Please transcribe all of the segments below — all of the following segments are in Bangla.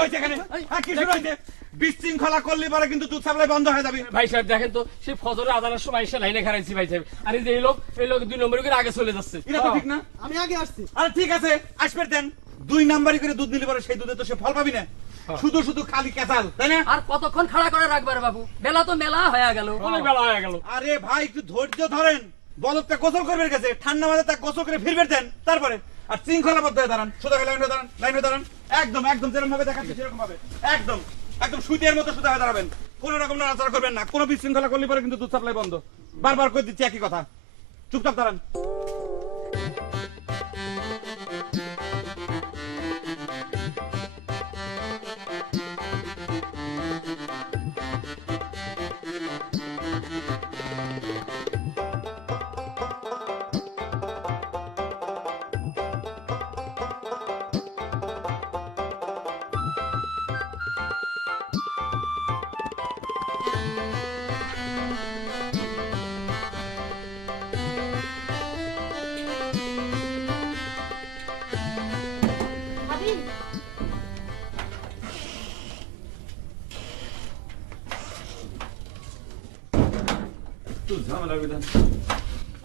হয়েছে এখানে? কি শুরু হয়েছে? বিশৃঙ্খলা করলে পরে কিন্তু দুধ সাপ্লাই বন্ধ হয়ে যাবে। ভাই সাহেব দেখেন তো, সেই ফজরের আজানের সময় এসে লাইনে খারাইছি ভাই সাহেব। আর এই যে এই লোক 2 নম্বর করে আগে চলে যাচ্ছে। এটা তো ঠিক না। আমি আগে আসছি। আরে ঠিক আছে, আসবে দেন। 2 নাম্বারই করে দুধ নিলে পরে সেই দুধে তো সে ফল পাবি না, শুধু শুধু খালি কেচাল, তাই না? আর কতক্ষণ খাড়া করে রাখবে রে বাবু? বেলা তো মেলা হয়ে গেল। অনেক বেলা হয়ে গেল। আরে ভাই একটু ধৈর্য ধরেন, বলদটা গোসল করবে গেছে, ঠান্ডা মাঝে তা গোসল করে ফিরবে দেন, তারপরে আর শৃঙ্খলাবদ্ধ হয়ে দাঁড়ান, সোজা লাইন হয়ে দাঁড়ান, লাইন হয়ে দাঁড়ান, একদম একদম যেরকম ভাবে দেখাচ্ছে সেরকম ভাবে, একদম একদম সুইটের মতো সোজা হয়ে দাঁড়াবেন, কোনো রকম নড়াচড়া করবেন না। কোনো বিশৃঙ্খলা করলে পরে কিন্তু দুধ সাপ্লাই বন্ধ। বারবার করে দিচ্ছি একই কথা, চুপচাপ দাঁড়ান।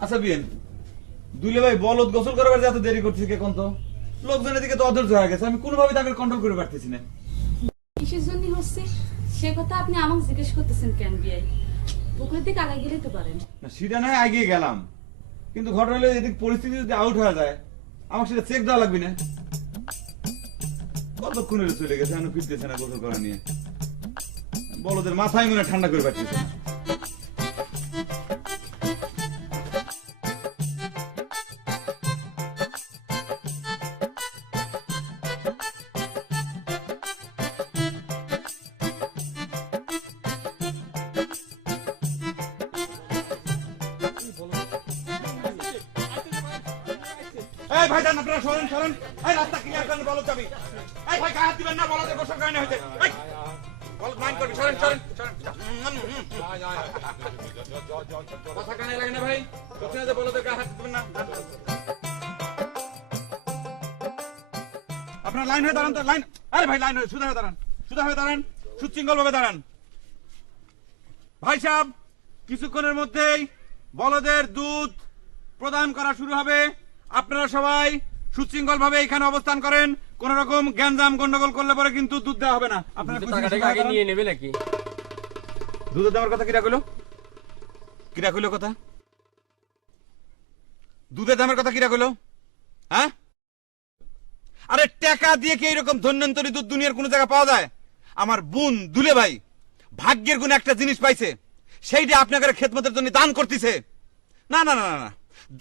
আচ্ছা বিয়েন, দুলে ভাই বলদ গোসল করবার এত দেরি করছে কে কোন? তো লোকজনের দিকে তো অধৈর্য হয়ে গেছে, আমি কোনোভাবে তাকে কন্ট্রোল করে পারতেছি না। কিসের জন্য হচ্ছে সে কথা আপনি আমাকে জিজ্ঞেস করতেছেন কেন? বিয়াই পুকুরের দিকে আগে গেলে তো পারেন না, সেটা নয় আগিয়ে গেলাম, কিন্তু ঘটনা হলো এদিক পরিস্থিতি যদি আউট হয়ে যায় আমার সেটা চেক দেওয়া লাগবে না। কতক্ষণ চলে গেছে, এখনো ফিরতেছে না গোসল করা নিয়ে। বলদের মাথায় মনে ঠান্ডা করে পারতেছে না। এই ভাই জান, আপনারা সরেন সরেন, এই রাস্তা ক্লিয়ার করেন, বলদ যাবি। এই ভাই গায়ে হাত দিবেন না, বলদের গোসল কাহিনী হয়েছে। এই বলদ মাইন্ড করবি, সরেন সরেন সরেন। কথা কানে লাগে না ভাই, বুঝছেন যে বলদের গায়ে হাত দিবেন না। আপনার লাইন হয়ে দাঁড়ান তো, লাইন। আরে ভাই লাইন হয়ে সুদা হয়ে দাঁড়ান, সুদা হয়ে দাঁড়ান, সুশৃঙ্খল ভাবে দাঁড়ান। ভাই সাহেব, কিছুক্ষণের মধ্যেই বলদের দুধ প্রদান করা শুরু হবে। আপনারা সবাই সুশৃঙ্খল ভাবে এখানে অবস্থান করেন, কোন রকম গ্যাঞ্জাম গন্ডগোল করলে পরে কিন্তু দুধ দেওয়া হবে না। আপনারা টাকাটাকে আগে নিয়ে নেবে নাকি? দুধ দেওয়ার কথা কিরা কইলো? কিরা কইলো কথা? দুধের দামের কথা কিরা কইলো? হ্যাঁ, আরে টাকা দিয়ে কি এরকম ধন্যন্তরী দুধ দুনিয়ার কোন জায়গায় পাওয়া যায়? আমার বোন দুলে ভাই ভাগ্যের গুণে একটা জিনিস পাইছে, সেইটা আপনাদের খেদমতের জন্য দান করতেছে। না না না না,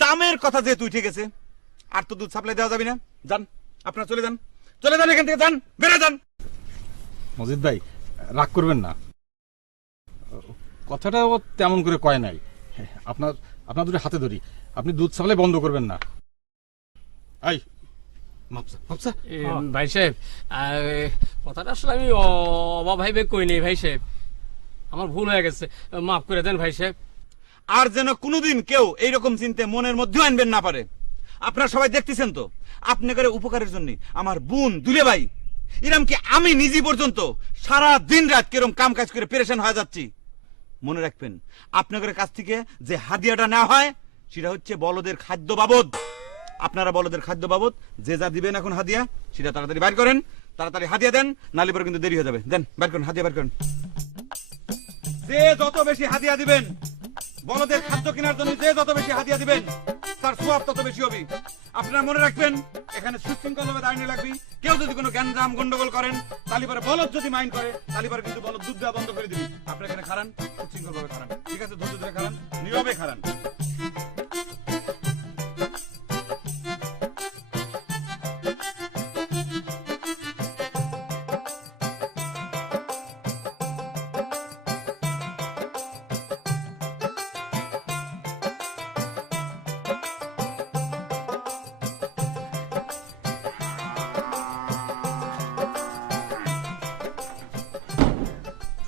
দামের কথা যেহেতু উঠে গেছে, আর তো দুধ সাপ্লাই দেওয়া যাবে না। যান, আপনারা চলে যান, চলে যান, এখান থেকে যান, বেড়ে যান। মজিদ ভাই রাগ করবেন না, কথাটা ও তেমন করে কয় নাই। আপনার আপনার দুটো হাতে ধরি, আপনি দুধ সাপ্লাই বন্ধ করবেন না। এই মাপসা মাপসা। ভাই সাহেব, কথাটা আসলে আমি অভাবে কই নেই ভাই সাহেব, আমার ভুল হয়ে গেছে, মাফ করে দেন ভাই সাহেব। আর যেন কোনোদিন কেউ এইরকম চিন্তা মনের মধ্যে আনবেন না পারে। আপনারা সবাই দেখতেছেন তো, আপনাদের উপকারের জন্য আমার বোন দুলে ভাই এরকম কি আমি নিজে পর্যন্ত সারা দিন রাত কিরকম কাম কাজ করে পেরেশান হয়ে যাচ্ছি। মনে রাখবেন, আপনাদের কাছ থেকে যে হাদিয়াটা নেওয়া হয় সেটা হচ্ছে বলদের খাদ্য বাবদ। আপনারা বলদের খাদ্য বাবদ যে যা দিবেন এখন হাদিয়া, সেটা তাড়াতাড়ি বাইর করেন, তাড়াতাড়ি হাদিয়া দেন, নালে পরে কিন্তু দেরি হয়ে যাবে। দেন, বাইর করেন, হাদিয়া বাইর করেন। যে যত বেশি হাদিয়া দিবেন, বলদের খাদ্য কেনার জন্য যে যত বেশি হাদিয়া দিবেন, তার সওয়াব তত বেশি হবে। আপনারা মনে রাখবেন, এখানে সুশৃঙ্খল ভাবে দাঁড়িয়ে লাগবে। কেউ যদি কোনো গ্যাঞ্জাম গন্ডগোল করেন, তাহলে পরে বলদ যদি মাইন্ড করে, তাহলে পরে কিন্তু বলদ দুধ দেওয়া বন্ধ করে দিবি। আপনারা এখানে খারান, সুশৃঙ্খল ভাবে খারান, ঠিক আছে? ধৈর্য ধরে খারান, নীরবে খারান।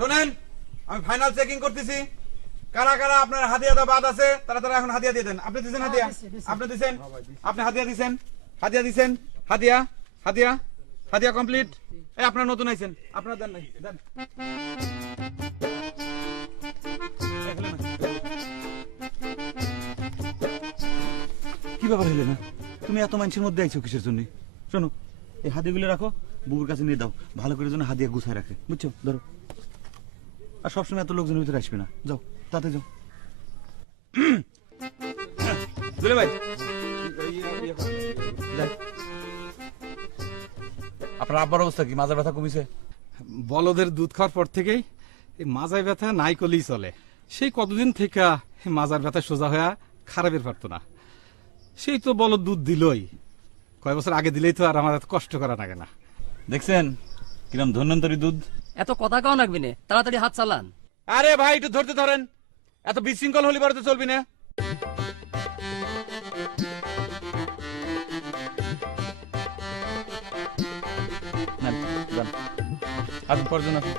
শোনেন, আমি ফাইনাল চেকিং করতেছি। কারা কারা আপনার হাদিয়া দেওয়া বাদ আছে তারা তারা এখন হাদিয়া দিয়ে দেন। আপনি দিচ্ছেন হাদিয়া? আপনি দিচ্ছেন? আপনি হাদিয়া দিচ্ছেন? হাদিয়া দিচ্ছেন? হাদিয়া হাদিয়া হাদিয়া কমপ্লিট। এই আপনারা নতুন আইছেন, আপনারা দেন নাই, দেন। এই হলো না। কি ব্যাপার হইলে না? তুমি এত মানুষের মধ্যে আইছো কিসের জন্য? শোনো, এই হাদিগুলো রাখো, বুবুর কাছে নিয়ে দাও, ভালো করে যেন হাদিয়া গুছায় রাখে, বুঝছো? ধরো। আর সবসময় এত লোকজনের ভিতরে আসবে না, যাও, তাতে যাও। দুলে ভাই, যাই। আপনার আব্বার অবস্থা কি? মাজার ব্যথা কমিছে? বলদের দুধ খাওয়ার পর থেকেই এই মাজায় ব্যথা নাই করলেই চলে। সেই কতদিন থেকে এই মাজার ব্যথা সোজা হয়ে খারাপের পারতো না। সেই তো বলদ দুধ দিলই, কয় বছর আগে দিলেই তো আর আমার এত কষ্ট করা লাগে না। দেখছেন কিরম ধন্যন্তরী দুধ? এত কথা কাও নাকবি নে, তাড়াতাড়ি হাত চালান। আরে ভাই একটু ধরতে ধরেন, এত বিশৃঙ্খল হলে পরে তো চলবি না। নেন, যান। আসুন, পরজন আসুন।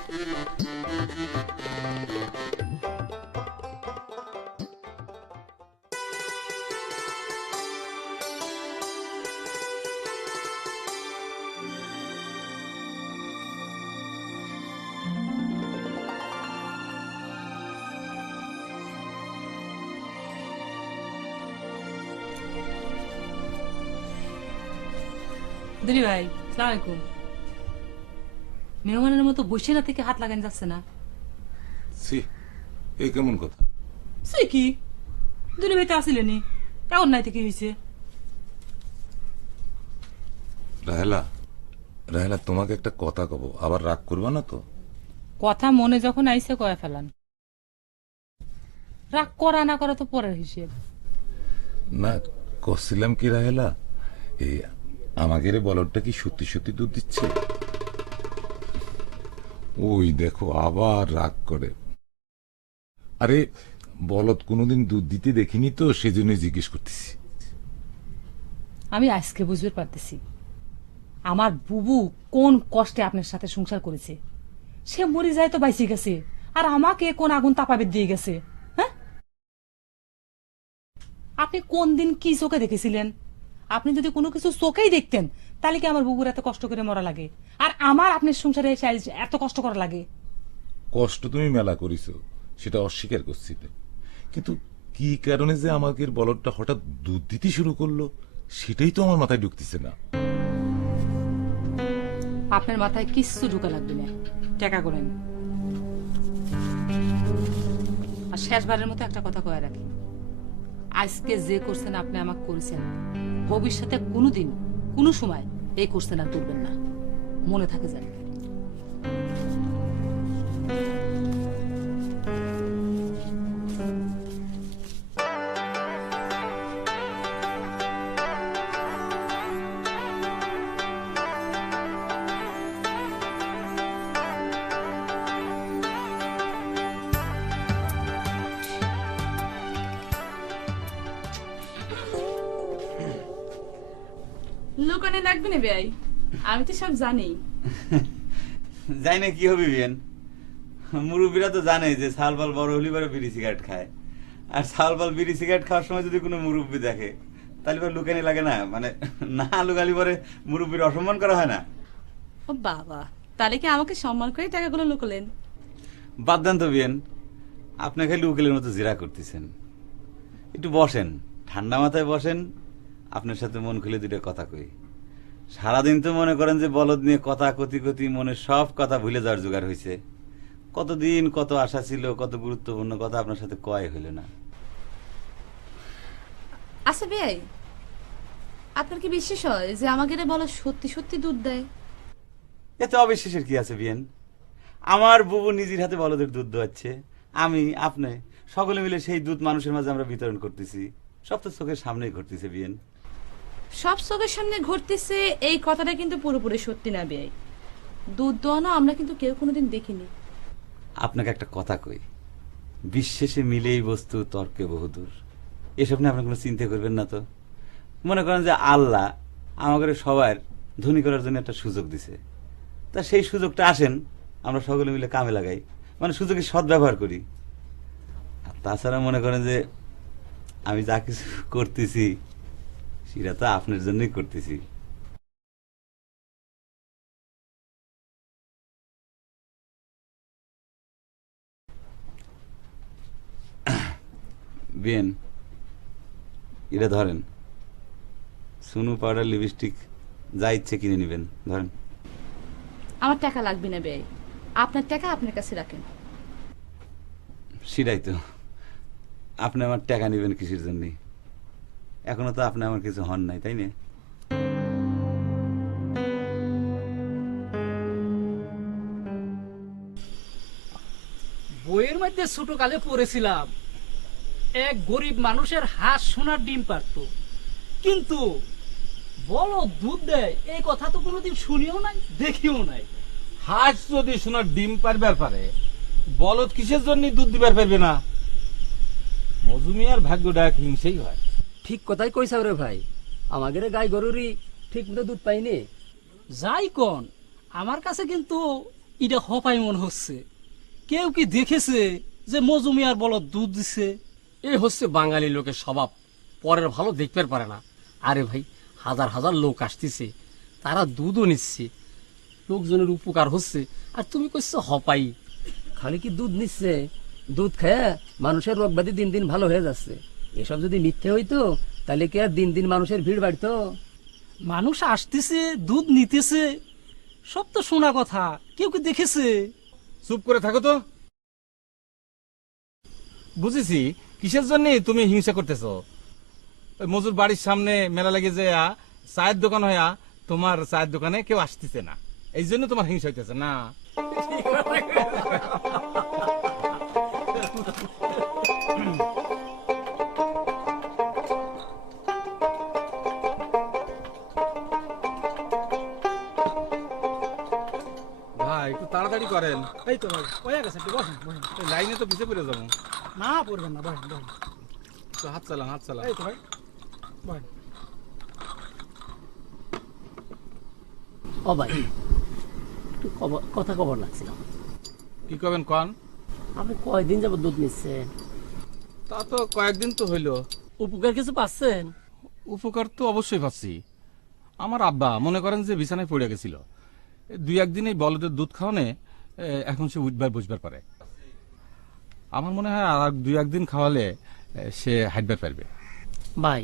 দিদি ভাই, সালাম আলাইকুম। মেহমানের মতো বসে না থেকে হাত লাগান যাচ্ছে না। সি, এই কেমন কথা? সে কি, দিদি ভাই তো আসিলেনি, কেমন নাই থেকে হয়েছে? রাহেলা, রাহেলা, তোমাকে একটা কথা কব, আবার রাগ করবা না তো? কথা মনে যখন আইসে কয়ে ফেলান, রাগ করা না করা তো পরের হিসেব। না, করছিলাম কি রাহেলা, এই আমাদের বলদটা কি সত্যি সত্যি দুধ দিচ্ছে? ওই দেখো আবার রাগ করে। আরে বলদ কোনোদিন দুধ দিতে দেখিনি তো, সেজন্য জিজ্ঞেস করতেছি। আমি আজকে বুঝতে পারতেছি আমার বুবু কোন কষ্টে আপনার সাথে সংসার করেছে। সে মরে যায় তো বাইসে গেছে, আর আমাকে কোন আগুন তাপাবে দিয়ে গেছে। হ্যাঁ, আপনি কোন দিন কি চোখে দেখেছিলেন? আপনি যদি কোনো কিছু চোখেই দেখতেন, তাহলে কি আমার বুবুর এত কষ্ট করে মরা লাগে, আর আমার আপনার সংসারে এসে এত কষ্ট করা লাগে? কষ্ট তুমি মেলা করিস, সেটা অস্বীকার করছি না। কিন্তু কি কারণে যে আমাদের বলদটা হঠাৎ দুধ দিতে শুরু করলো, সেটাই তো আমার মাথায় ঢুকতেছে না। আপনার মাথায় কিচ্ছু ঢুকা লাগবে না, টাকা করেন। আর শেষবারের মতো একটা কথা কয়ে রাখি, আজকে যে করছেন আপনি আমাকে করেছেন, ভবিষ্যতে কোনোদিন কোনো সময় এই করছেন আর করবেন না, মনে থাকে জানি। লুকানে লাগবে না বেয়াই, আমি তো সব জানি। যাই না, কি হবে বিয়েন? মুরব্বীরা তো জানে যে সালবাল বড় হলি পরে বিড়ি সিগারেট খায়, আর সালবাল বিড়ি সিগারেট খাওয়ার সময় যদি কোনো মুরব্বী দেখে, তাহলে পরে লুকানি লাগে না? মানে না লুকালি পরে মুরব্বীর অসম্মান করা হয় না? ও বাবা, তাহলে কি আমাকে সম্মান করে টাকাগুলো লুকলেন? বাদ দেন তো বিয়েন, আপনি খালি উকিলের মতো জিরা করতেছেন। একটু বসেন, ঠান্ডা মাথায় বসেন, আপনার সাথে মন খুলে দুটো কথা কই। সারাদিন তো মনে করেন যে বলদ নিয়ে কথা কতি কতি মনে সব কথা ভুলে যাওয়ার জোগাড় হয়েছে। কতদিন কত আশা ছিল, কত গুরুত্বপূর্ণ কথা আপনার সাথে কয় হইল না। আচ্ছা বেয়াই, আপনার কি বিশ্বাস হয় যে আমাকে বলো সত্যি সত্যি দুধ দেয়? এতে অবিশ্বাসের কি আছে বিয়েন? আমার বুবু নিজের হাতে বলদের দুধ দোয়াচ্ছে, আমি আপনি সকলে মিলে সেই দুধ মানুষের মাঝে আমরা বিতরণ করতেছি। সব তো চোখের সামনেই ঘটতেছে বিয়েন। সব চোখের সামনে ঘটতেছে এই কথাটা কিন্তু পুরোপুরি সত্যি না বেয়াই। দুধ দোয়ানো আমরা কিন্তু কেউ কোনোদিন দেখিনি। আপনাকে একটা কথা কই, বিশ্বাসে মিলেই বস্তু, তর্কে বহুদূর। এসব নিয়ে আপনি কোনো চিন্তা করবেন না তো। মনে করেন যে আল্লাহ আমাদের সবার ধনী করার জন্য একটা সুযোগ দিছে, তা সেই সুযোগটা আসেন আমরা সকলে মিলে কামে লাগাই, মানে সুযোগের সদ্ব্যবহার করি। আর তাছাড়া মনে করেন যে আমি যা কিছু করতেছি সেটা তো আপনার জন্যই করতেছি। বেন এটা ধরেন, সুনু পাউডার, লিপস্টিক যা ইচ্ছে কিনে নেবেন, ধরেন। আমার টাকা লাগবে না বেআই, আপনার টাকা আপনার কাছে রাখেন। সেটাই তো, আপনি আমার টাকা নেবেন কিসের জন্য? এখনো তো আপনি আমার কিছু হন নাই, তাই না? বইয়ের মধ্যে ছোট কালে পড়েছিলাম এক গরিব মানুষের হাঁস সোনার ডিম পারত, কিন্তু বলো দুধ দেয় এই কথা তো কোনোদিন শুনিও নাই দেখিও নাই। হাঁস যদি সোনার ডিম পারবার পারে, বলদ কিসের জন্য দুধ দিবার পারবে না? মজুমিয়ার ভাগ্যটা হিংসেই হয়। ঠিক কথাই কইছাও রে ভাই, আমাদের গাই গরুরই ঠিক মতো দুধ পাইনি। যাই কোন, আমার কাছে কিন্তু এটা হপাই মনে হচ্ছে। কেউ কি দেখেছে যে মজুমিয়ার বলদ দুধ দিছে? এই হচ্ছে বাঙালি লোকের স্বভাব, পরের ভালো দেখতে পারে না। আরে ভাই, হাজার হাজার লোক আসতেছে, তারা দুধও নিচ্ছে, লোকজনের উপকার হচ্ছে, আর তুমি কইছো হপাই। খালি কি দুধ নিচ্ছে, দুধ খেয়ে মানুষের রোগ ব্যাধি দিন দিন ভালো হয়ে যাচ্ছে। এসব যদি মিথ্যে হইতো তাহলে কি আর দিন দিন মানুষের ভিড় বাড়তো? মানুষ আসতেছে, দুধ নিতেছে, সব তো শোনা কথা, কেউ কি দেখেছে? চুপ করে থাকো তো। বুঝেছি কিসের জন্য তুমি হিংসা করতেছ। ওই মজুর বাড়ির সামনে মেলা লেগে যে চায়ের দোকান হইয়া তোমার চায়ের দোকানে কেউ আসতেছে না, এই জন্য তোমার হিংসা হইতেছে না? ভাই একটু তাড়াতাড়ি করেন। এই তো ভাই হয়ে গেছে, বসেন বসেন। এই লাইনে তো পিছিয়ে পড়ে যাবো। না পড়বেন না, বসেন বসেন। একটু হাত চালান, হাত চালান। এই তো ভাই বসেন। ও ভাই, একটু কথা খবর লাগছিলাম। কি করবেন কন? আপনি কয়দিন যাবত দুধ নিচ্ছেন? তা তো কয়েকদিন তো হইলো। উপকার কিছু পাচ্ছেন? উপকার তো অবশ্যই পাচ্ছি। আমার আব্বা মনে করেন যে বিছানায় পড়ে গেছিল, দুই একদিন এই বলদের দুধ খাওয়ানে এখন সে উঠবার বসবার পারে। আমার মনে হয় আর দুই একদিন খাওয়ালে সে হাঁটবার পারবে। ভাই,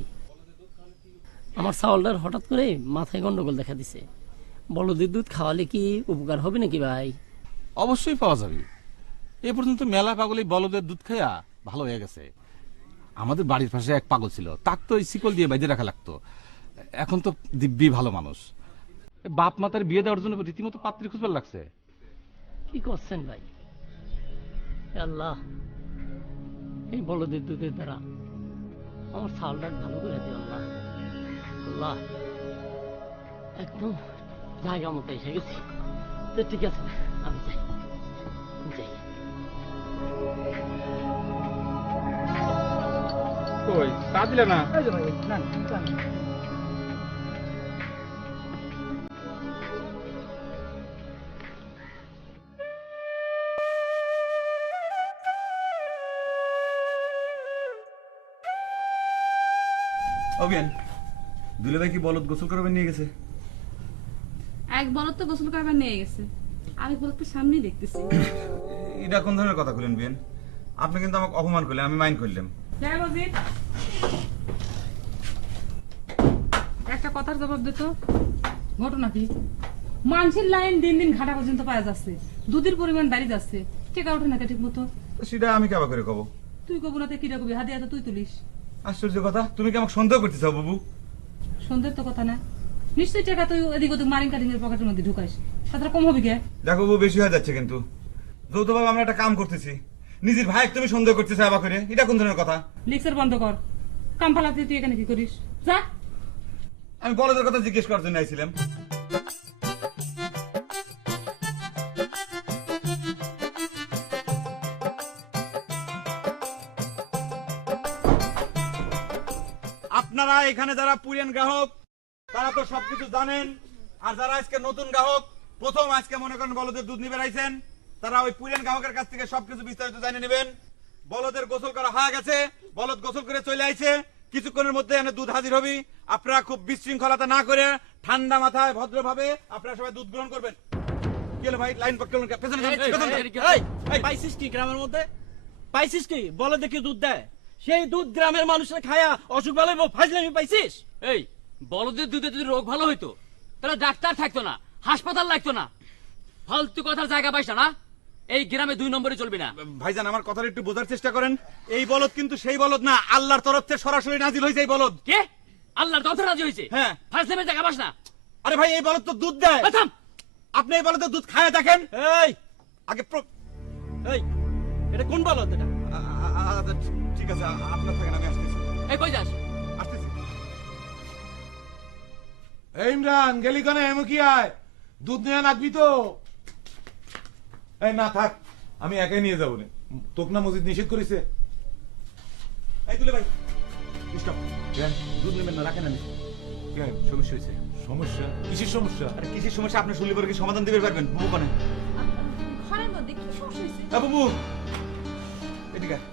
আমার চাউলটার হঠাৎ করে মাথায় গন্ডগোল দেখা দিছে, বলদের দুধ খাওয়ালে কি উপকার হবে নাকি ভাই? অবশ্যই পাওয়া যাবে। এ পর্যন্ত মেলা পাগল এই বলদের দুধ খাইয়া ভালো হয়ে গেছে। আমাদের বাড়ির পাশে এক পাগল ছিল, তাক তো শিকল দিয়ে বাইরে রাখা লাগতো, এখন তো দিব্যি ভালো মানুষ। বাপ মাতার বিয়ে দেওয়ার জন্য রীতিমতো পাত্রী খুঁজবার লাগছে। কি করছেন ভাই? আল্লাহ, এই বলদের দুধের দ্বারা আমার চাউলটা ভালো করে দিও আল্লাহ। আল্লাহ, একদম জায়গা মতো এসে গেছি। তো ঠিক আছে, আমি যাই যাই। কই তা দিলে না? অবিয়ান, দুলে ভাই কি বলদ গোসল করবেন নিয়ে গেছে? এক বলদ তো গোসল করবার নিয়ে গেছে, আমি বলদকে সামনেই দেখতেছি। এটা কোন ধরনের কথা বলেন বিয়ান? আপনি কিন্তু আমাকে অপমান করলেন, আমি মাইন্ড করলাম। একটা কথার জবাব দিত। ঘটনা কি? মানুষের লাইন দিন দিন ঘাটা পর্যন্ত পাওয়া যাচ্ছে, দুধের পরিমাণ দাঁড়িয়ে যাচ্ছে, টেকা ওঠে না ঠিক মতো। সেটা আমি কেবা করে কব? তুই কবু না কিরা কবি, হাতে হাতে তুই তুলিস। আশ্চর্য কথা, তুমি কি আমাকে সন্দেহ করতে চাও বাবু? সন্দেহ তো কথা না, নিশ্চয়ই টাকা তুই এদিক ওদিক মারিং কাটিং এর পকেটের মধ্যে ঢুকাইস, তাতে কম হবে কে? দেখো বাবু, বেশি হয়ে যাচ্ছে কিন্তু। যৌথভাবে আমরা একটা কাম করতেছি, নিজের ভাই তুমি সন্দেহ করতেছো আবার করে, এটা কোন ধরনের কথা? লেকচার বন্ধ কর, কাম ফালাতে তুই এখানে কি করিস? যা। আমি বলদের কথা জিজ্ঞেস করার জন্য আইছিলাম। আপনারা এখানে যারা পুরান গ্রাহক তারা তো সবকিছু জানেন, আর যারা আজকে নতুন গ্রাহক, প্রথম আজকে মনে করেন বলদের দুধ নিবে আইছেন, তারা ওই পুরান গ্রাহকের কাছ থেকে সবকিছু বিস্তারিত জানিয়ে নেবেন। বলদের গোসল করা হয়ে গেছে, বলদ গোসল করে চলে আইছে, কিছুক্ষণের মধ্যে এখানে দুধ হাজির হবে। আপনারা খুব বিশৃঙ্খলতা না করে ঠান্ডা মাথায় ভদ্রভাবে আপনারা সবাই দুধ গ্রহণ করবেন। কি হলো ভাই, লাইন পক্ষ পেছনে যান, পেছনে যান। পাইছিস কি গ্রামের মধ্যে? পাইছিস কি বলে দেখি দুধ দেয়? সেই দুধ গ্রামের মানুষের খায়া অসুখ ভালো ফাজলামি পাইছিস? এই বলদের দুধে যদি রোগ ভালো হইতো তাহলে ডাক্তার থাকতো না, হাসপাতাল লাগতো না। ফালতু কথার জায়গা পাইছ না, এই গ্রামে 2 নম্বরে চলবে না। ভাইজান আমার কথাটা একটু বোঝার চেষ্টা করেন। এই বলদ কিন্তু সেই বলদ না, আল্লাহর তরফ থেকে সরাসরি নাজিল হয়েছে এই বলদ। কে? আল্লাহর কথা রাজি হয়েছে? হ্যাঁ। ফাজলামি জায়গা পাস না। আরে ভাই এই বলদ তো দুধ দেয়। এই থাম। আপনি এই বলদের দুধ খায় দেখেন। এই আগে এই এটা কোন বলদ এটা? আচ্ছা, ঠিক আছে আপনার থাকেন, আমি আসতেছি। এই কই যাস? আসতেছি। এই ইমরান গেলি কেন? এমকি আয়, দুধ নিয়ে নাকবি তো? এই না থাক, আমি একাই নিয়ে যাবো না। তোকে না মসজিদ নিষেধ করেছে। এই তুলে ভাই স্টপ। কেন? দুধ নেবেন না, রাখেন। আমি কেন? সমস্যা হয়েছে। সমস্যা? কিসের সমস্যা? আরে কিসের সমস্যা আপনি শুনলে পরে কি সমাধান দিতে পারবেন? বুবু কোনে? ঘরের মধ্যে কি সমস্যা হয়েছে? বুবু এদিকে আয়।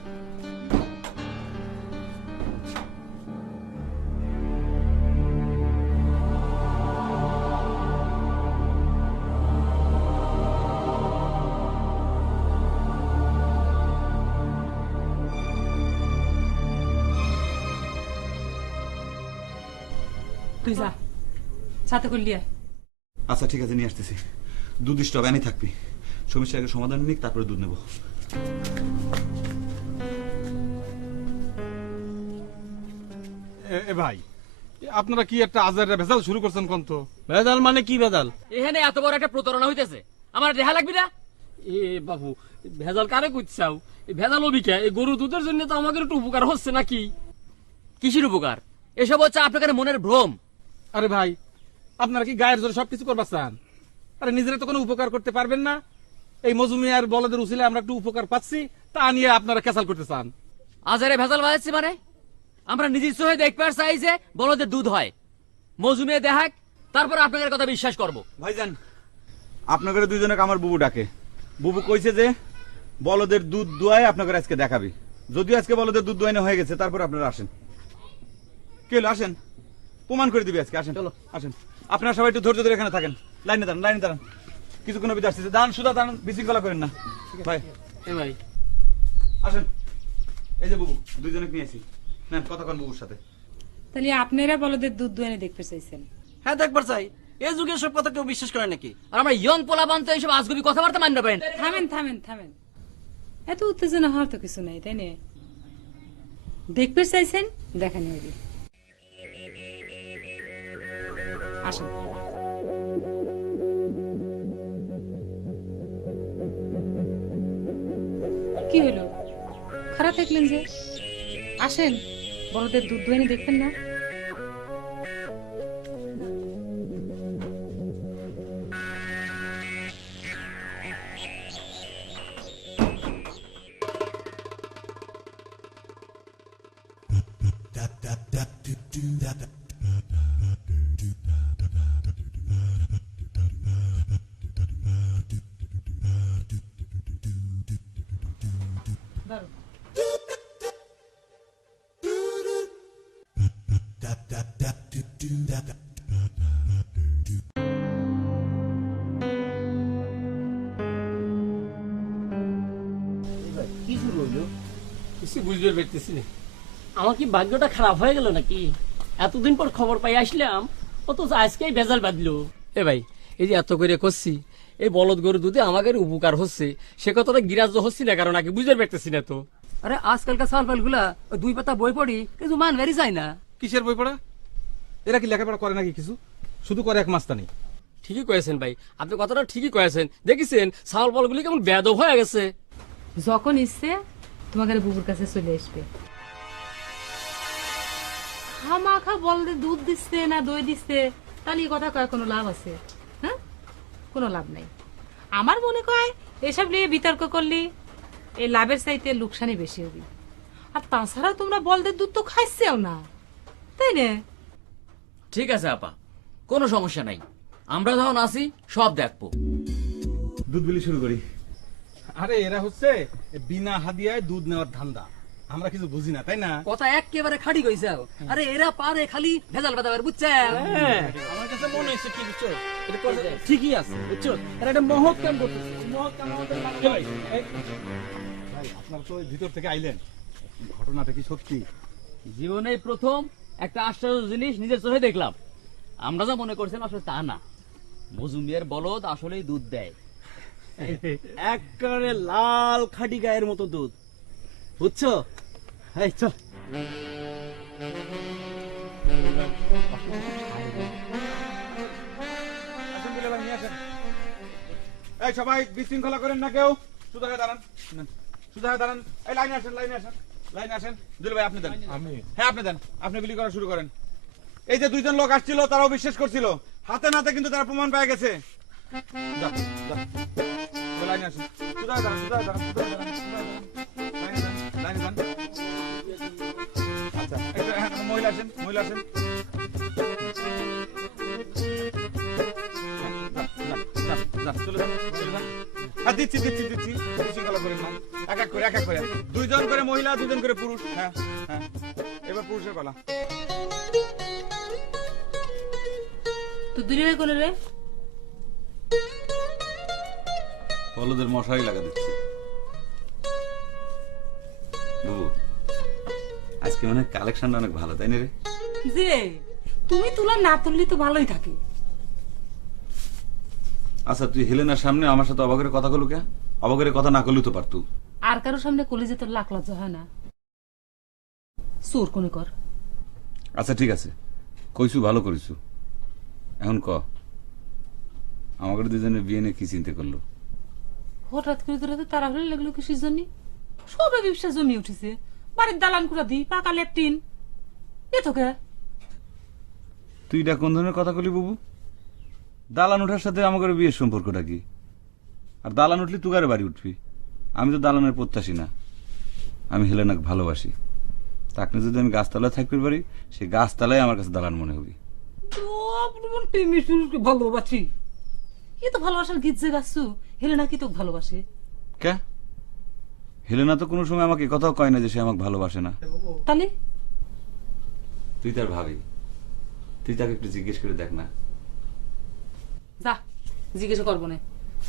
তুই যা সাথে করলি আয়। আচ্ছা ঠিক আছে, নিয়ে আসতেছি। দুধ স্টপ এনে থাকবি। সমস্যার আগে সমাধান নিক, তারপরে দুধ নেব। এ ভাই, আপনারা কি একটা আজারের ভেজাল শুরু করছেন কোন তো? ভেজাল মানে কি ভেজাল? এখানে এত বড় একটা প্রতারণা হইতেছে, আমার দেখা লাগবে না? এ বাবু, ভেজাল কারে কইছাও? এই ভেজাল অবিকা এই গরু দুধের জন্য তো আমাদের একটু উপকার হচ্ছে নাকি? কিসের উপকার? এসব হচ্ছে আপনাদের মনের ভ্রম। আরে ভাই, আপনারা কি গায়ের জোরে সবকিছু করবার চান? আরে নিজেরা তো কোনো উপকার করতে পারবেন না। এই মজুমিয়ার বলদের উচিলে আমরা একটু উপকার পাচ্ছি, তা নিয়ে আপনারা ক্যাসাল করতে চান। আজারে ভেজাল বাজাচ্ছি মানে? আমরা নিজের চোখে দেখতে চাই যে বলদের দুধ হয়, মজুমিয়া দেখাক, তারপর আপনাদের কথা বিশ্বাস করব। ভাইজান আপনাদের দুইজনে আমার বুবু ডাকে। বুবু কইছে যে বলদের দুধ দোয়ায় আপনাদের আজকে দেখাবি। যদিও আজকে বলদের দুধ দোয়ানো হয়ে গেছে, তারপর আপনারা আসেন। কে হলো? আসেন, প্রমাণ করে দিবি আজকে। আসেন, চলো আসেন। আপনারা সবাই একটু ধৈর্য ধরে এখানে থাকেন। লাইনে দাঁড়ান, লাইনে দাঁড়ান। কিছুক্ষণ বিধি আসতেছে। দাঁড়ান, সুদা দাঁড়ান, বিশৃঙ্খলা করেন না ভাই। ভাই আসেন। এই যে বুবু, দুইজনে নিয়েছি। নেন, কথা কন বুবুর সাথে। তাহলে আপনারা বলদের দুধ দুয়ানে দেখতে চাইছেন? হ্যাঁ দেখবার চাই। এই যুগে সব কথা কেউ বিশ্বাস করে নাকি? আর আমরা ইয়ং পোলাপান তো এইসব আজগুবি কথাবার্তা মানতে পারেন। থামেন থামেন থামেন, এত উত্তেজনা হওয়ার তো কিছু নাই, তাই না? দেখতে চাইছেন, দেখেন। আসুন। কি হলো, খারাপ দেখলেন যে? আসেন, বড়দের দুধ দোয়ানি দেখবেন না? দারুণ। কি শুরু হইলো? কিছু বুঝতে পারতেছি না। আমার কি ভাগ্যটা খারাপ হয়ে গেল নাকি? এতদিন পর খবর পাই আসলাম, অথচ আজকেই ভেজাল বাঁধলো। এ ভাই, এই যে এত করে করছি, এই বলদ গরু দুধে আমাদের উপকার হচ্ছে, সে কথাটা গিরাজ্য হচ্ছে না, কারণ আগে বুঝতে পারতেছি না তো। আরে আজকালকার সালফাল গুলা 2 পাতা বই পড়ি কিন্তু মান ভেরি যায় না। কিসের বই পড়া? এরা কি লেখাপড়া করে নাকি কিছু? শুধু করে এক মাস্তানি। ঠিকই কয়েছেন ভাই, আপনি কথাটা ঠিকই কয়েছেন। দেখেছেন সাল বলগুলি কেমন বেদব হয়ে গেছে। যখন ইচ্ছে তোমাদের বুবুর কাছে চলে আসবে। খামাখা বলতে দুধ দিচ্ছে না দই দিচ্ছে, তাহলে এই কথা কয় কোনো লাভ আছে? হ্যাঁ, কোনো লাভ নাই। আমার মনে কয় এসব নিয়ে বিতর্ক করলি এই লাভের চাইতে লোকসানই বেশি হবে। আর তাছাড়া তোমরা বলদের দুধ তো খাইছেও না, তাই না? ঠিক আছে আপা, কোনো সমস্যা নাই, আমরা যখন আসি সব দেখবো। দুধ বিলি শুরু করি। আরে এরা হচ্ছে বিনা হাদিয়ায় দুধ নেওয়ার ধান্দা। আমরা কিছু বুঝি না, তাই না? কথা একেবারে খাড়ি কইছে। আরে এরা পারে খালি ভেজাল বাদাবার, বুঝছেন? আমার কাছে মনে হচ্ছে কি বুঝছো, এটা করে ঠিকই আছে বুঝছো, এরা একটা মহৎ কাম করতেছে। মহৎ কাম আমাদের ভাই, আপনারা তো ওই ভিতর থেকে আইলেন, ঘটনাটা কি সত্যি? জীবনে প্রথম একটা আশ্চর্য জিনিস নিজের চোখে দেখলাম। আমরা যা মনে করছেন আসলে তা না। মজুমিয়ার বলদ আসলেই দুধ দেয়। একবারে লাল খাঁটি গায়ের মতো দুধ, বুঝছো? এই চল। আসেন দুলে ভাই, নিয়ে আসেন। এই সবাই বিশৃঙ্খলা করেন না কেউ, সোজা হয়ে দাঁড়ান, সোজা হয়ে দাঁড়ান। এই লাইনে আসেন, লাইনে আসেন, লাইনে আসেন। দুলে ভাই আপনি দেন। হ্যাঁ আপনি দেন, আপনি গুলি করা শুরু করেন। এই যে দুইজন লোক আসছিল তারাও বিশ্বাস করছিল, হাতে নাতে কিন্তু তারা প্রমাণ পেয়ে গেছে। যান, যান। এই লাইনে আসেন, সোজা হয়ে দাঁড়ান, সোজা হয়ে দাঁড়ান, সোজা হয়ে দাঁড়ান, সোজা হয়ে দাঁড়ান। লাইনে যান, লাইনে যান। আচ্ছা, এই যে, হ্যাঁ, মহিলা আসেন, মহিলা আসেন। চলে যান, চলে যান। হ্যাঁ, দিচ্ছি দিচ্ছি দিচ্ছি, বিশৃঙ্খলা করেন না। এক এক করে, এক এক করে, দুইজন করে মহিলা, দুজন করে পুরুষ। হ্যাঁ হ্যাঁ, এবার পুরুষের পালা। তো দূরে কোন রে? বলদের মশারি লাগা দিচ্ছি। বাবু, আজকে মানে কালেকশনটা অনেক ভালো, তাই না রে? যে তুমি তুলা না তুললে তো ভালোই থাকে। আচ্ছা, তুই হেলেনার সামনে আমার সাথে অবাকের কথা কলু কে? অবাকের কথা না করলেও তো পারতু। আর কারোর সামনে কলেজে তোর লাখ লজ্জা হয় না? সুর কোনে কর। আচ্ছা ঠিক আছে, কইছু ভালো করিছু। এখন ক, আমাকে দুজনের বিয়ে নিয়ে কি চিন্তা করলো? হঠাৎ করে তোরা তো তাড়াহুড়ো লাগলো কিসের জন্য? সবে ব্যবসা জমি উঠেছে, বাড়ির দালান কুড়া দি, পাকা লেপটিন, এ তো কে? তুই এটা কোন ধরনের কথা কলি বাবু? দালান উঠার সাথে আমাকে বিয়ের সম্পর্কটা কি? আর দালান উঠলি তুগারে বাড়ি উঠবি। আমি তো দালানের প্রত্যাশী না, আমি হেলেনাকে ভালোবাসি। তাকে যদি আমি গাছতলায় থাকতে পারি, সেই গাছতলায় আমার কাছে দালান মনে হবে। ভালোবাসি, এ তো ভালোবাসার গীত যে গাছু। হেলেনা কি তোকে ভালোবাসে? কে? হেলেনা তো কোনো সময় আমাকে কথাও কয় না যে সে আমাকে ভালোবাসে না। তাহলে তুই তার ভাবি, তুই তাকে একটু জিজ্ঞেস করে দেখ না। যা, জিজ্ঞেস করবো না।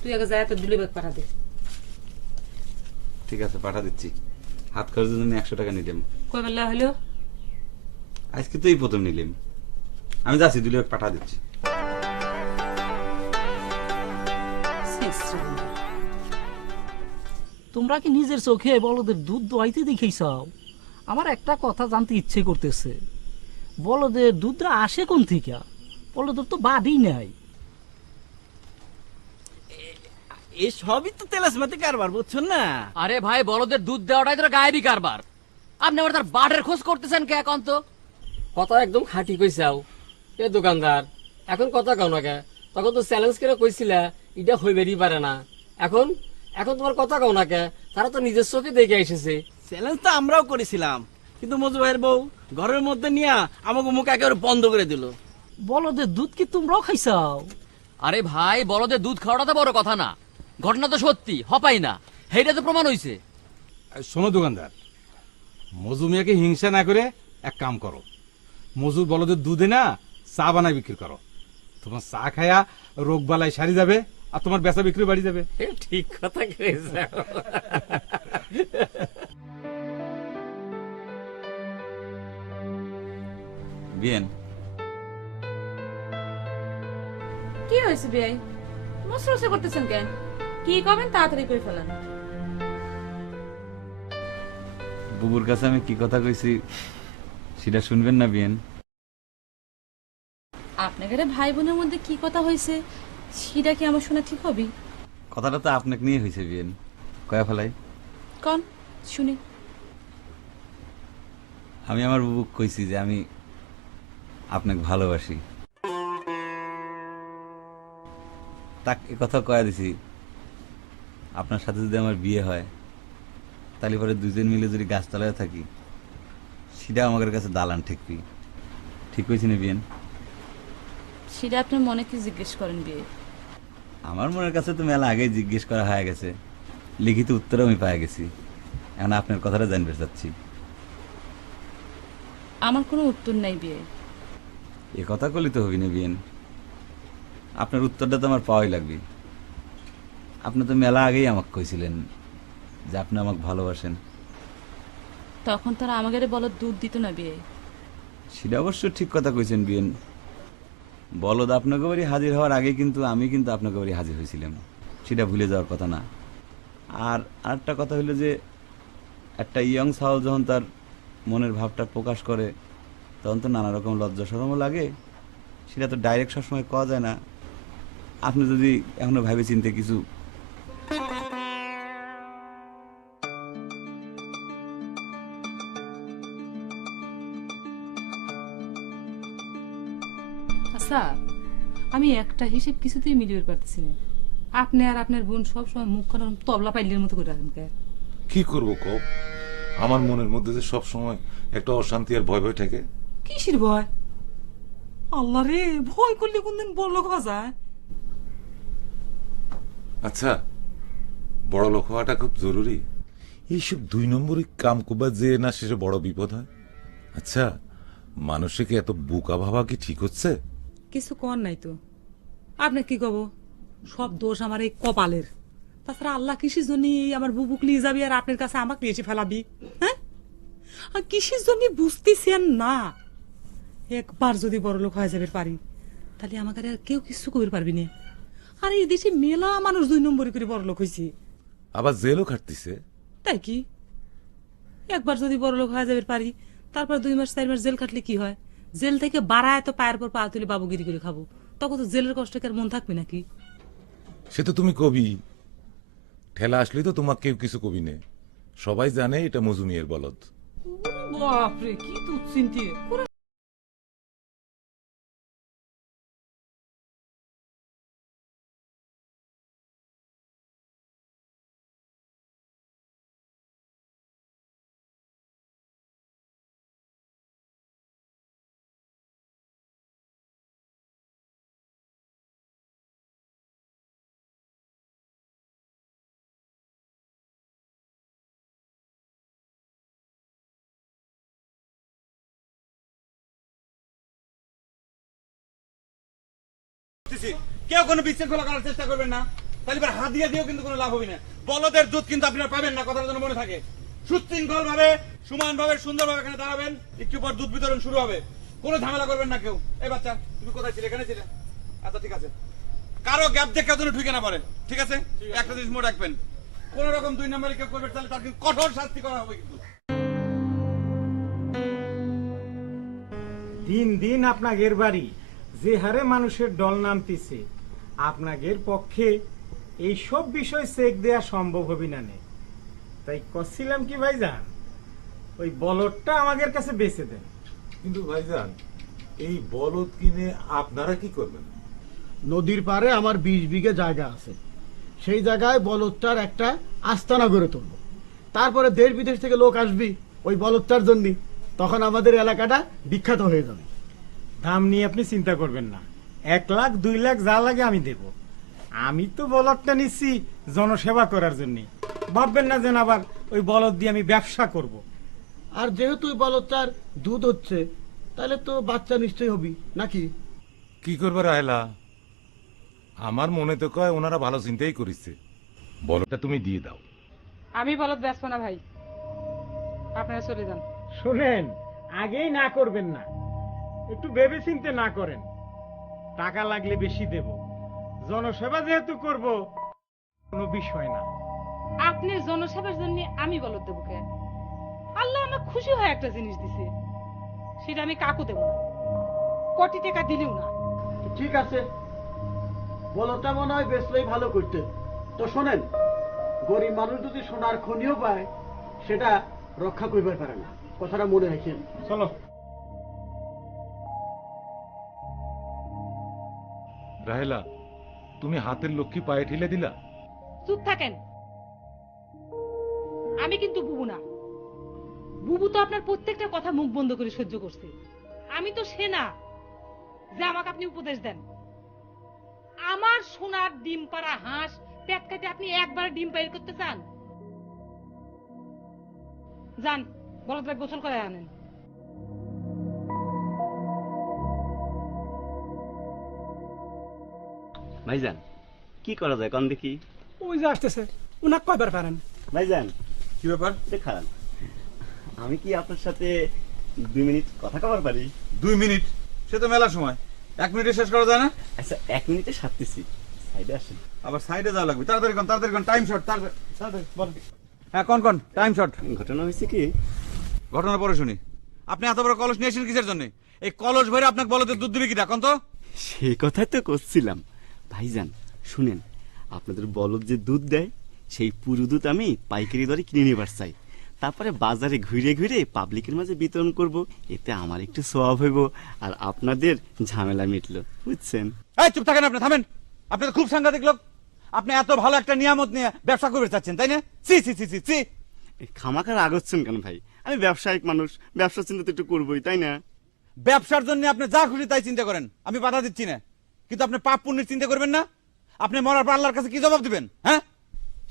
তুই আগে যায় তোর দুলে ব্যাগ পাঠা দে। ঠিক আছে, পাঠা দিচ্ছি। হাত খরচের জন্য 100 টাকা নিলাম। কই বেলা হইলো? আজকে তো এই প্রথম নিলাম। আমি যাচ্ছি, দুলে পাঠা দিচ্ছি। তোমরা কি নিজের চোখে বলদের দুধ দোয়াইতে দেখেছাও? আমার একটা কথা জানতে ইচ্ছে করতেছে, বলদের দুধটা আসে কোন থেকে? বলদের তো বাড়ি নাই। এই সবই তো তেলাসমাতি কারবার, বুঝছেন না? আরে ভাই, বলদের দুধ দেওয়াটাই তোর গায়েবী কারবার। আপনি আবার তার বাটের খোঁজ করতেছেন কে এখন? তো কথা একদম খাঁটি কইছাও এ দোকানদার। এখন কথা কও না কে? তখন তো চ্যালেঞ্জ করে কইছিলা এটা হইবেরই পারে না। এখন এখন তোমার কথা কও না কে? তারা তো নিজের চোখে দেখে এসেছে। চ্যালেঞ্জ তো আমরাও করেছিলাম, কিন্তু মজু ভাইয়ের বউ ঘরের মধ্যে নিয়ে আমাকে মুখ একেবারে বন্ধ করে দিল। বলদের দুধ কি তোমরাও খাইছাও? আরে ভাই, বলদের দুধ খাওয়াটা তো বড় কথা না, ঘটনা তো সত্যি, হপাই না, সেইটা তো প্রমাণ হইছে। শোনো দোকানদার, মজু মিয়াকে হিংসা না করে এক কাম করো, মজুর বলদের দুধে না চা বানায় বিক্রি করো। তোমার চা খায়া রোগ বালাই সারি যাবে, আর তোমার বেচা বিক্রি বাড়ি যাবে। ঠিক কথা কইছাও। বিয়েন, কি হয়েছে বিয়াই? মুসরুসে করতেছেন কেন? কি করবেন তাড়াতাড়ি করে ফেলেন। বুবুর কাছে আমি কি কথা কইছি সেটা শুনবেন না বিয়েন? আপনাদের ভাই বোনের মধ্যে কি কথা হয়েছে সেটা কি আমার শোনা ঠিক হবে? কথাটা তো আপনাকে নিয়ে হয়েছে বিয়েন, কয়া ফেলাই। কোন শুনি। আমি আমার বুবুক কইছি যে আমি আপনাকে ভালোবাসি। তাক এ কথা কয়া দিছি, আপনার সাথে যদি আমার বিয়ে হয় তাহলে পরে দুজন মিলে যদি গাছতলায় থাকি, সেটা আমাদের কাছে দালান ঠেকবি। ঠিক কইছি না বিয়েন? সেটা আপনার মনে কি জিজ্ঞেস করেন বিয়ে? আমার মনের কাছে তো মেলা আগেই জিজ্ঞেস করা হয়ে গেছে, লিখিত উত্তর আমি পাই গেছি। এখন আপনার কথাটা জানতে চাচ্ছি। আমার কোনো উত্তর নাই বিয়ে। এ কথা কলি তো হবি না বিয়েন, আপনার উত্তরটা তো আমার পাওয়াই লাগবে। আপনি তো মেলা আগেই আমাকে কইছিলেন যে আপনি আমাকে ভালোবাসেন। তখন তারা আমাদের বলদ দুধ দিত না বিয়ে। সেটা অবশ্য ঠিক কথা কইছেন বিয়েন। বলদ আপনাকে বাড়ি হাজির হওয়ার আগে কিন্তু আমি কিন্তু আপনাকে বাড়ি হাজির হয়েছিলাম, সেটা ভুলে যাওয়ার কথা না। আর আরেকটা কথা হলো যে একটা ইয়ং ছাওয়াল যখন তার মনের ভাবটা প্রকাশ করে তখন তো নানা রকম লজ্জা শরমও লাগে, সেটা তো ডাইরেক্ট সবসময় কওয়া যায় না। আপনি যদি এখনো ভাবে চিনতে কিছু আচ্ছা, আমি একটা হিসেব কিছুতেই মিলিয়ে পারতেছি না। আপনি আর আপনার বোন সবসময় মুখ খান তবলা পাইলের মতো করে রাখেন কে? কি করবো কব, আমার মনের মধ্যে যে সব সময় একটা অশান্তি আর ভয় ভয় থাকে। কিসের ভয়? আল্লাহ রে, ভয় করলে কোনদিন বড় লোক হওয়া যায়? আচ্ছা, বড় লোক হওয়াটা খুব জরুরি? এইসব 2 নম্বরই কাম করবা যে না শেষে বড় বিপদ হয়। আচ্ছা, মানুষকে এত বোকা ভাবা কি ঠিক হচ্ছে? কিছু কর নাই তো, আপনি কি কব? সব দোষ আমার এই কপালের। তাছাড়া আল্লাহ কিসের জন্য আমার বুবুক নিয়ে যাবি আর আপনার কাছে আমাকে নিয়ে এসে ফেলাবি? হ্যাঁ, আর কিসের জন্য বুঝতেছেন না? একবার যদি বড় লোক হয়ে যাবে পারি, তাহলে আমাকে আর কেউ কিছু করতে পারবি না। আর এই দেশে মেলা মানুষ 2 নম্বরই করে বড় লোক হয়েছে। আবার জেলও খাটতিছে। তাই কি? একবার যদি বড় লোক হয়ে যাবে পারি, তারপর 2 মাস 4 মাস জেল কাটলে কি হয়? জেল থেকে বাড়ায় তো পায়ের পর পা তুলে বাবুগিরি করে খাবো, তখন তো জেলের কষ্ট কার মন থাকবে নাকি? সে তো তুমি কবি, ঠেলা আসলেই তো তোমাকে কেউ কিছু কবি নে। সবাই জানে এটা মজুমিয়ের বলদ। বাপরে, কি দুশ্চিন্তি! কেউ কোনো বিশৃঙ্খলা করার চেষ্টা করবেন না, তাহলে এবার হাত দিয়ে দিয়েও কিন্তু কোনো লাভ হবে না। বলদের দুধ কিন্তু আপনারা পাবেন না, কথাটা যেন মনে থাকে। সুশৃঙ্খল ভাবে, সমান ভাবে, সুন্দর ভাবে এখানে দাঁড়াবেন। একটু পর দুধ বিতরণ শুরু হবে, কোনো ঝামেলা করবেন না কেউ। এই বাচ্চা, তুমি কোথায় ছিলে? এখানে ছিলে? আচ্ছা ঠিক আছে, কারো গ্যাপ দেখে যেন ঢুকে না পারে, ঠিক আছে? একটা জিনিস মনে রাখবেন, কোন রকম 2 নম্বরে কেউ করবে তাহলে তার কিন্তু কঠোর শাস্তি করা হবে কিন্তু। দিন দিন আপনাদের বাড়ি যে হারে মানুষের দল নামতেছে, আপনাদের পক্ষে এই সব বিষয় চেক দেয়া সম্ভব হবে না। তাই করছিলাম কি ভাইজান, ওই বলদটা আমাদের কাছে বেচে দেন। কিন্তু ভাইজান, এই বলদ কিনে আপনারা কি করবেন? নদীর পারে আমার 20 বিঘা জায়গা আছে, সেই জায়গায় বলদটার একটা আস্তানা গড়ে তুলব। তারপরে দেশ বিদেশ থেকে লোক আসবি ওই বলদটার জন্য, তখন আমাদের এলাকাটা বিখ্যাত হয়ে যাবে। দাম নিয়ে আপনি চিন্তা করবেন না, 1 লাখ 2 লাখ যা লাগে আমি দেব। আমি তো বলদটা নিচ্ছি জনসেবা করার জন্য, ভাববেন না যেন আবার ওই বলদ দিয়ে আমি ব্যবসা করব। আর যেহেতু ওই বলদটার দুধ হচ্ছে, তাহলে তো বাচ্চা নিশ্চয়ই হবি নাকি? কি করবে রায়লা? আমার মনে তো কয় ওনারা ভালো চিন্তাই করেছে। বলটা তুমি দিয়ে দাও। আমি বলদ বেচবো না ভাই, আপনারা চলে যান। শুনেন, আগেই না করবেন না, একটু ভেবে চিন্তে না করেন। টাকা লাগলে বেশি দেব, জনসেবা যেহেতু করব কোনো বিষয় না। আপনি জনসেবার জন্য আমি বলদ দেবো কে? আল্লাহ আমার খুশি হয় একটা জিনিস দিছে, সেটা আমি কাকু দেব না, কোটি টাকা দিলেও না। ঠিক আছে, বলদটা মনে হয় বেচলেই ভালো করতে। তো শোনেন, গরিব মানুষ যদি সোনার খনিও পায়, সেটা রক্ষা করবার পারে না, কথাটা মনে রাখেন। চলো। রাহেলা, তুমি হাতের লক্ষ্মী পায়ে ঠেলে দিলা। চুপ থাকেন, আমি কিন্তু বুবু না। বুবু তো আপনার প্রত্যেকটা কথা মুখ বন্ধ করে সহ্য করছে, আমি তো সে না যে আমাকে আপনি উপদেশ দেন। আমার সোনার ডিম পাড়া হাঁস পেট কাটে আপনি একবার ডিম বাইর করতে চান? যান, বলদ ভাই গোসল করে আনেন। ভাইজান, কি করা যায় কন দেখি? ওই যে আসতেছে, উনাক কয়বার পারেন? ভাইজান, কি ব্যাপার? দেখান। আমি কি আপনার সাথে 2 মিনিট কথা কবার পারি? 2 মিনিট? সে তো মেলা সময়, 1 মিনিটে শেষ করা যায় না? আচ্ছা 1 মিনিটে সারতেছি, সাইডে আসেন। আবার সাইডে যাওয়া লাগবে, তাড়াতাড়ি কোন টাইম শর্ট, তাড়াতাড়ি বল। হ্যাঁ কোন টাইম শর্ট। ঘটনা হয়েছে কি? ঘটনা পরে শুনি। আপনি এত বড় কলস নিয়ে এসেছেন কিসের জন্য? এই কলস ভরে আপনাকে বলদের দুধ দিবে কি রাখুন তো? সেই কথাই তো করছিলাম ভাইজান। শুনেন, আপনাদের বলদ যে দুধ দেয় সেই পুরো দুধ আমি পাইকারি দরে কিনে নেবার চাই, তারপরে বাজারে ঘুরে ঘুরে পাবলিকের মাঝে বিতরণ করব, এতে আমার একটু সওয়াব হইব আর আপনাদের ঝামেলা মিটলো, বুঝছেন? এই চুপ থাকেন, আপনি থামেন। আপনি তো খুব সাংঘাতিক লোক। আপনি এত ভালো একটা নিয়ামত নিয়ে ব্যবসা করতে চাচ্ছেন, তাই না? সি সি সি সি সি। খামাখার আগচ্ছেন কেন ভাই? আমি ব্যবসায়িক মানুষ, ব্যবসা চিন্তা তো একটু করবোই, তাই না? ব্যবসার জন্য আপনি যা খুশি তাই চিন্তা করেন, আমি বাধা দিচ্ছি না, কিন্তু আপনি পাপ পুণ্যের চিন্তা করবেন না। আপনি মরার পর আল্লাহর কাছে কি জবাব দিবেন? হ্যাঁ,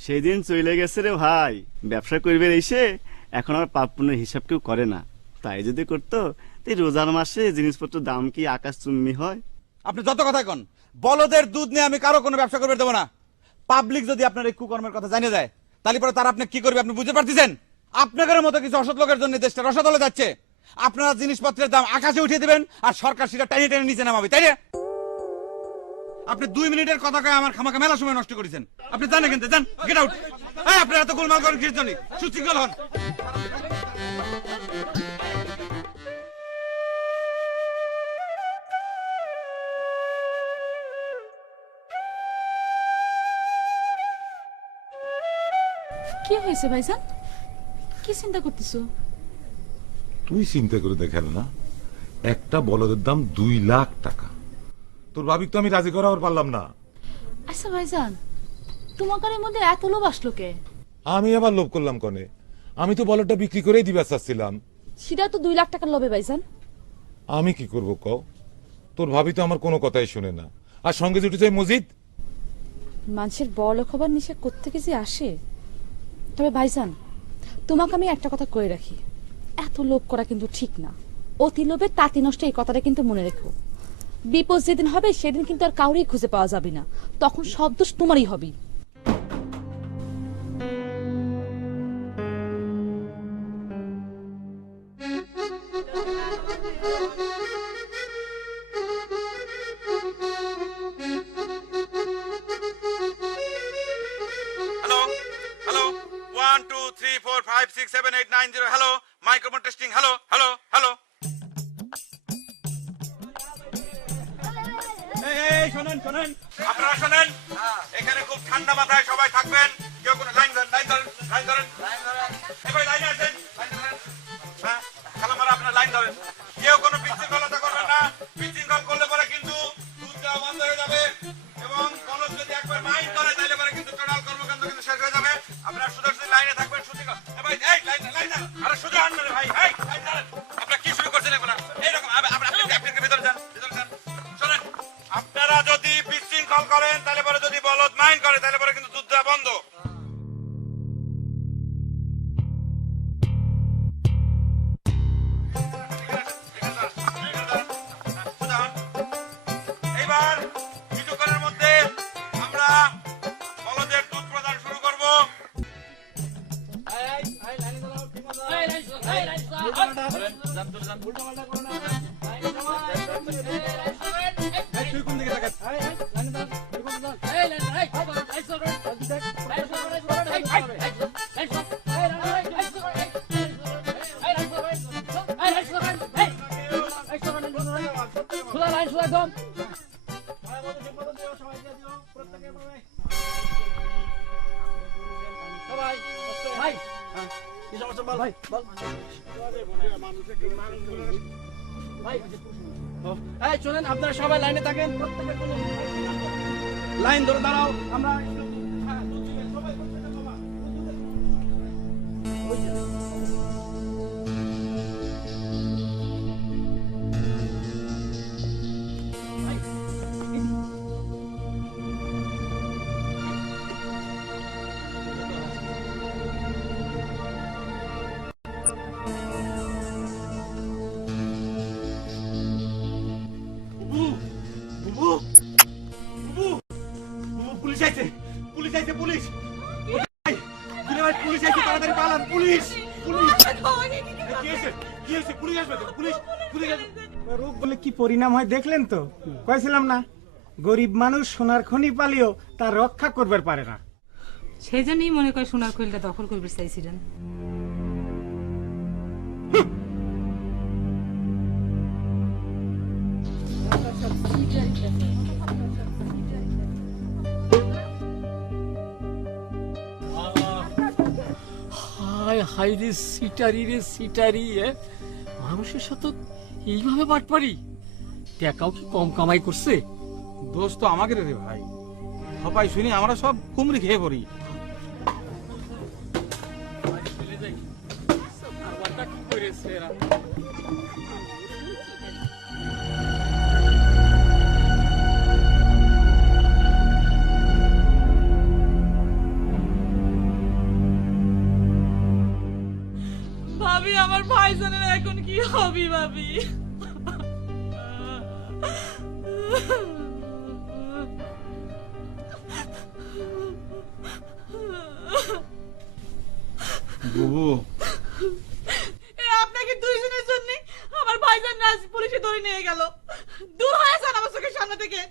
সেদিন চলে গেছে রে ভাই, ব্যবসা করবে এসে এখন আর পাপ পুণ্যের হিসাব কেউ করে না। তাই যদি করতো তাই রোজার মাসে জিনিসপত্রের দাম কি আকাশ চুম্বি হয়? আপনি যত কথাই কন, বলদের দুধ নিয়ে আমি কারো কোনো ব্যবসা করবে দেবো না। পাবলিক যদি আপনার এই কুকর্মের কথা জানিয়ে যায়, তাহলে পরে তারা আপনি কি করবে আপনি বুঝতে পারতেছেন? আপনাদের মতো কিছু অসৎ লোকের জন্য দেশটা রসাতলে যাচ্ছে। আপনারা জিনিসপত্রের দাম আকাশে উঠিয়ে দিবেন আর সরকার সেটা টেনে টেনে নিচে নামাবে, তাই না? আপনি 2 মিনিটের কথা কয়ে আমার খামাখা মেলা সময় নষ্ট করেছেন। আপনি জানেন কিন্তু, যান, গেট আউট। এই আপনি এত গোলমাল করেন কিসের জন্য? সুশৃঙ্খল হন। কি হয়েছে ভাইজান? কি চিন্তা করতেছো? তুই চিন্তা করে দেখাল না, একটা বলদের দাম 2 লাখ টাকা। তোর ভাবি তো আমি রাজি করাবার পারলাম না। আচ্ছা ভাইজান, তোমার মধ্যে এত লোভ আসলো কে? আমি আবার লোভ করলাম কনে? আমি তো বলদটা বিক্রি করেই দিবা চাচ্ছিলাম। সেটা তো 2 লাখ টাকার লোভে ভাইজান। আমি কি করব কও? তোর ভাবি তো আমার কোনো কথাই শুনে না, আর সঙ্গে জুটে যায় মজিদ। মানুষের বড় খবর নিশা কোত্থেকে যে আসে। তবে ভাইজান, তোমাকে আমি একটা কথা কয়ে রাখি, এত লোভ করা কিন্তু ঠিক না। অতি লোভে তাঁতি নষ্ট, এই কথাটা কিন্তু মনে রেখো। বিপদ যেদিন হবে সেদিন কিন্তু আর কাউরেই খুঁজে পাওয়া যাবে না, তখন সব দোষ তোমারই হবে। Hello hello 1 2 3 4 5 6 7 8 9 0। Hello, microphone testing. Hello hello hello. এই শোনেন শোনেন, আপনারা শোনেন, এখানে খুব ঠান্ডা মাথায় সবাই থাকবেন। কেউ কোনো লাইন ধরেন, সবাই লাইনে আছেন, হ্যাঁ খালামারা আপনার লাইন ধরেন। কেউ কোনো বিশৃঙ্খলতা করবেন না। বিশৃঙ্খল করলে পরে কিন্তু দুধ দেওয়া বন্ধ হয়ে যাবে, এবং বলদ যদি একবার মাইন্ড করে তাহলে পরে কিন্তু টোটাল কর্মকাণ্ড কিন্তু শেষ হয়ে যাবে। আপনারা শুধু লাইনে থাকবেন। ভাই এই লাইন আরে শুধু আনবে ভাই, এই লাইন ধরেন। আপনারা কি শুরু করছেন এগুলা? এইরকম আপনি ভিতরে যান, শোনেন, আপনারা যদি বিশৃঙ্খল করেন তাহলে পরে যদি বলদ মাইন্ড করে তাহলে পরে কিন্তু দুধ দেওয়া বন্ধ। এইবার কিছুক্ষণের মধ্যে আমরা বলদের দুধ প্রদান শুরু করব। চলেন আপনারা সবাই লাইনে থাকেন, লাইন ধরে দাঁড়াও। আমরা পুলিশ আইছে, পুলিশ আইছে, পুলিশ! পুলিশ আইছে, তাড়াতাড়ি পালান, পুলিশ! রোগ বলে কি পরিণাম হয় দেখলেন তো? কইছিলাম না, গরিব মানুষ সোনার খনি পালিও তার রক্ষা করবার পারে না। সেই জন্যই মনে করে সোনার খনিটা দখল করবে চাইছিলেন। হায় হায় রে সিটারি মানুষের সাথে এইভাবে বাটপারি, টাকাও কি কম কামাই করছে? দোষ তো আমাকে রে ভাই, হপাই শুনি আমরা সব কুমড়ি খেয়ে পড়ি। ভাবি, আমার ভাইজানের এখন কি হবে ভাবি? বুবু, আপনাকে দুইজনের জন্য আমার ভাইজান রাজ পুলিশে ধরে নিয়ে গেল। দূর হয়ে যান আমার চোখের সামনে থেকে।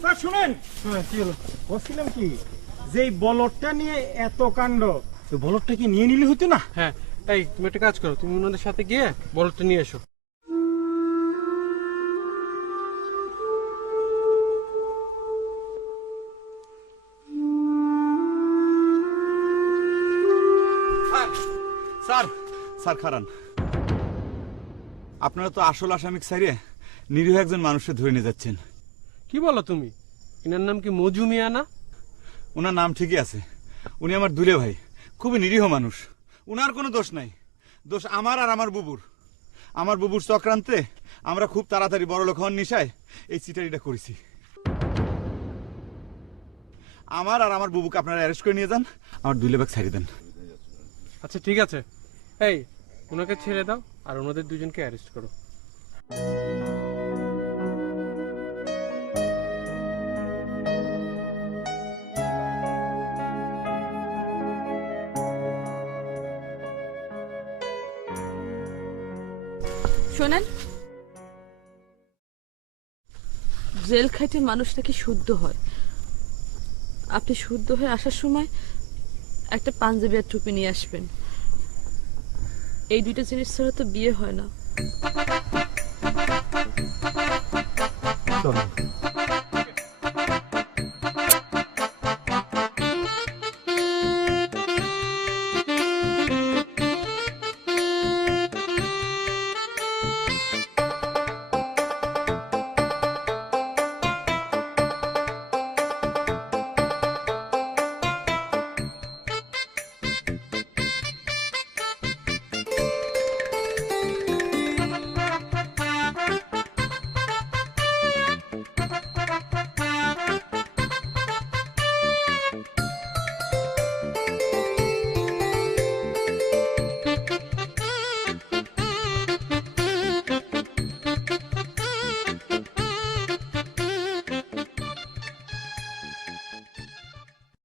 স্যার শুনেন, কি হলো? বলছিলাম কি যে এই বলদটা নিয়ে এত কাণ্ড, বলদটা কি নিয়ে নিলে হতো না? হ্যাঁ, এই তুমি একটা কাজ করো, তুমি ওনাদের সাথে গিয়ে বলদটা নিয়ে এসো। স্যার স্যার খারান, আপনারা তো আসল আসামিক সাইরে নিরীহ একজন মানুষকে ধরে নিয়ে যাচ্ছেন। কি বলো তুমি? এনার নাম কি মজু মিয়া না? ওনার নাম ঠিকই আছে, উনি আমার দুলে ভাই, খুবই নিরীহ মানুষ। উনার কোনো দোষ নাই, দোষ আমার আর আমার বুবুর। আমার বুবুর চক্রান্তে আমরা খুব তাড়াতাড়ি বড় লোক হওয়ার নিশায় এই চিটারিটা করেছি। আমার আর আমার বুবুকে আপনারা অ্যারেস্ট করে নিয়ে যান, আমার দুলে ভাগ ছাড়িয়ে দেন। আচ্ছা ঠিক আছে, এই ওনাকে ছেড়ে দাও আর ওনাদের দুজনকে অ্যারেস্ট করো। শোনেন, জেল খাইতে মানুষ নাকি শুদ্ধ হয়। আপনি শুদ্ধ হয়ে আসার সময় একটা পাঞ্জাবি আর টুপি নিয়ে আসবেন। এই দুইটা জিনিস ছাড়া তো বিয়ে হয় না। চলো।